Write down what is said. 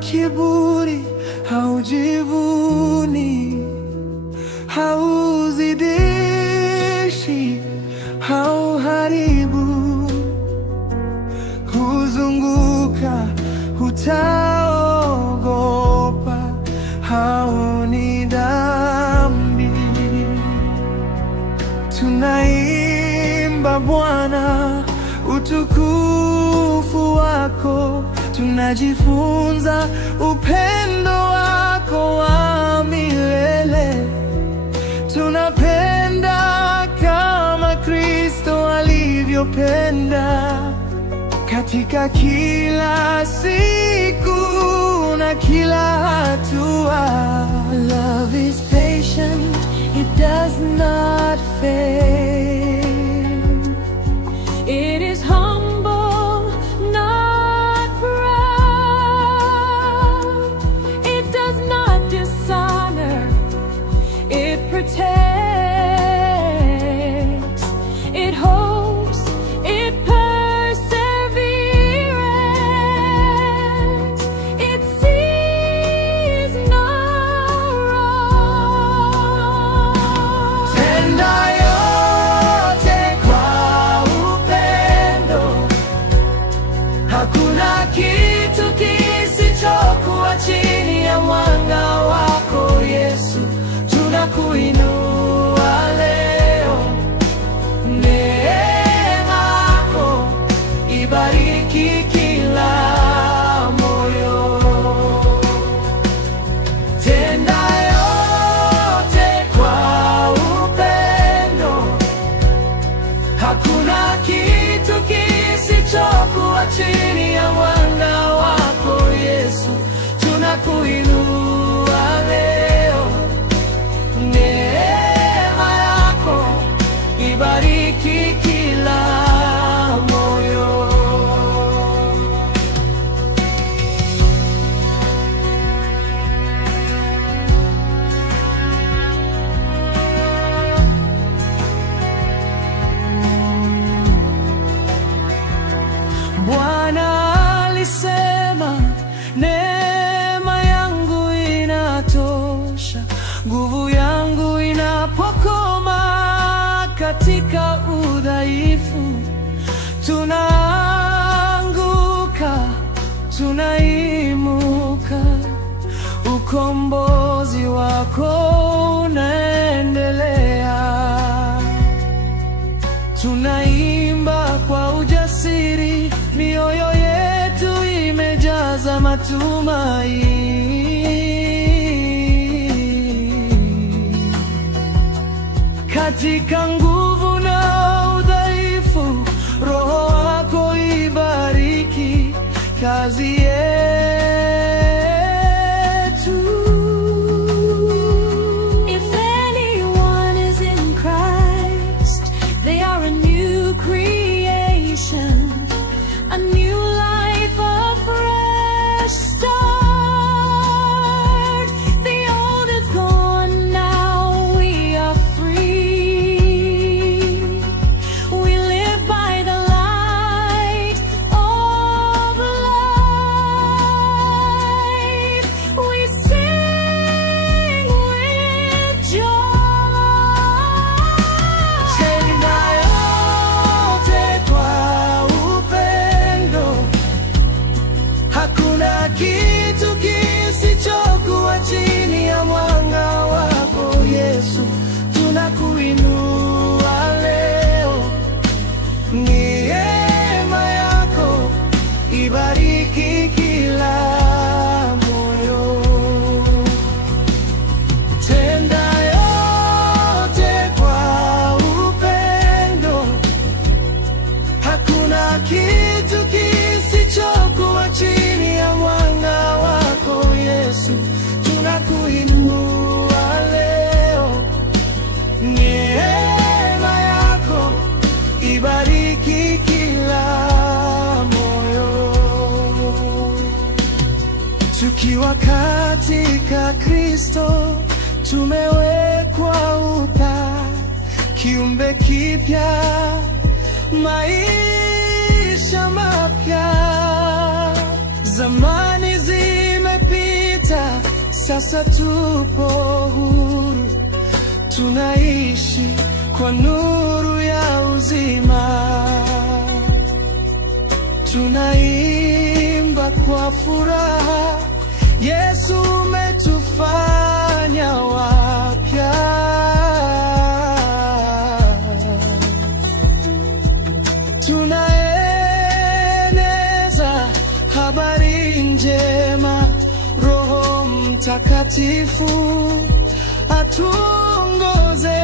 kiburi, haujivuni, hauzidishi, hauharibu. Huzunguka, hutaogopa, haoni dhambi. Tunaimba Bwana utukufu wako, tunajifunza upendo wako wa milele. Tunapenda kama Kristo alivyopenda, katika kila siku na kila hatua. Love is patient, it does not fail. It is humble, not proud. It does not dishonor, it protects, it hopes, it perseveres, it sees no wrong. Tenda yote kwa upendo, hakuna kitu kisichokuwa chini ya mwanga wako Yesu. Tunakuinua leo, neema yako ibariki kila moyo. Tenda yote kwa upendo, hakuna kitu kisichokuwa chini ya mwanga wako Yesu. Tunakuinua leo, neema yako ibariki kila moyo. Bwana alisema, neema yangu inatosha, nguvu yangu inapokoma katika udhaifu. Tunaanguka, tunainuka, ukombozi wako unaendelea. Tunaimba kwa ujasiri, mioyo yetu imejaza matumaini. Katika nguvu na udhaifu, Roho wako ibariki kazi yetu. If anyone is in Christ, they are a new creation, a new life, a fresh start. The old is gone, now we are free. We live by the light of life. We sing with joy. Tenda yote kwa upendo, hakuna kitu kisichokuwa chini ya mwanga wako Yesu. Tunakuinua leo, neema yako ibariki kila moyo. Tenda yote kwa upendo, hakuna kitu kisichokuwa chini ya mwanga wako Yesu. Tunakuinua leo, neema yako ibariki kila moyo. Tukiwa katika Kristo, tumewekwa upya, kiumbe kipya, maisha mapya. Zamani zime sasa tupo huru, tunaishi kwa nuru ya uzima. Tunaimba kwa furaha, Yesu umetufanya wapya. Tunaeneza habari njema, Roho Mtakatifu atuongoze.